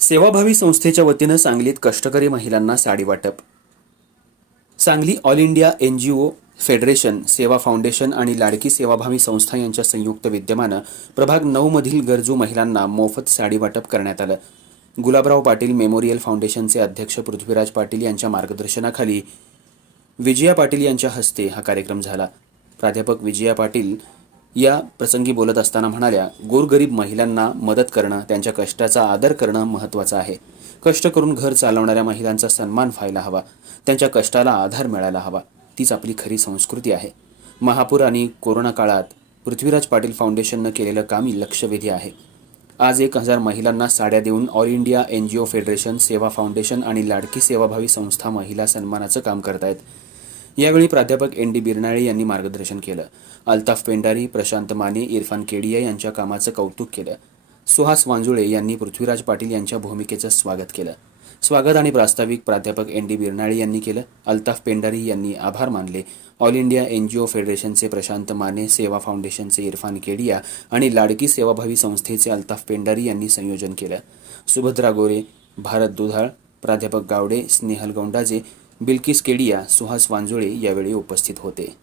सेवाभावी संस्थेच्या वतीनं सांगलीत कष्टकरी महिलांना साडी वाटप. Sangli all India NGO federation, सेवा फाउंडेशन आणि लाडकी सेवाभावी संस्था यांच्या संयुक्त विद्यमानं प्रभाग 9 मधील गरजू महिलांना मोफत साडी वाटप करण्यात आलं. गुलाबराव पाटील मेमोरियल फाउंडेशनचे अध्यक्ष पृथ्वीराज पाटील यांच्या मार्गदर्शनाखाली विजया पाटील यांच्या हस्ते हा कार्यक्रम झाला. प्राध्यापक विजया पाटील या प्रसंगी बोलत असताना म्हणाल्या, गोरगरीब महिलांना मदत करणं, त्यांच्या कष्टाचा आदर करणं महत्त्वाचं आहे. कष्ट करून घर चालवणाऱ्या महिलांचा सन्मान व्हायला हवा, त्यांच्या कष्टाला आधार मिळायला हवा. तीच आपली खरी संस्कृती आहे. महापूर आणि कोरोना काळात पृथ्वीराज पाटील फाउंडेशननं केलेलं काम लक्षवेधी आहे. आज 1000 महिलांना साड्या देऊन ऑल इंडिया NGO फेडरेशन, सेवा फाउंडेशन आणि लाडकी सेवाभावी संस्था महिला सन्मानाचं काम करतायत. यावेळी प्राध्यापक ND बिरनाळे यांनी मार्गदर्शन केलं. अल्ताफ पेंडारी, प्रशांत माने, इरफान केडिया यांच्या कामाचं कौतुक केलं. सुहास वांजुळे यांनी पृथ्वीराज पाटील यांच्या भूमिकेचं स्वागत केलं. स्वागत आणि प्रास्ताविक प्राध्यापक ND बिरनाळे यांनी केलं. अल्ताफ पेंडारी यांनी आभार मानले. ऑल इंडिया NGO फेडरेशनचे प्रशांत माने, सेवा फाउंडेशनचे इरफान केडिया आणि लाडकी सेवाभावी संस्थेचे अल्ताफ पेंडारी यांनी संयोजन केलं. सुभद्रा गोरे, भारत दुधाळ, प्राध्यापक गावडे, स्नेहल गौंडाजे, बिल्किस केडिया, सुहास वांजुळे यावेळी उपस्थित होते.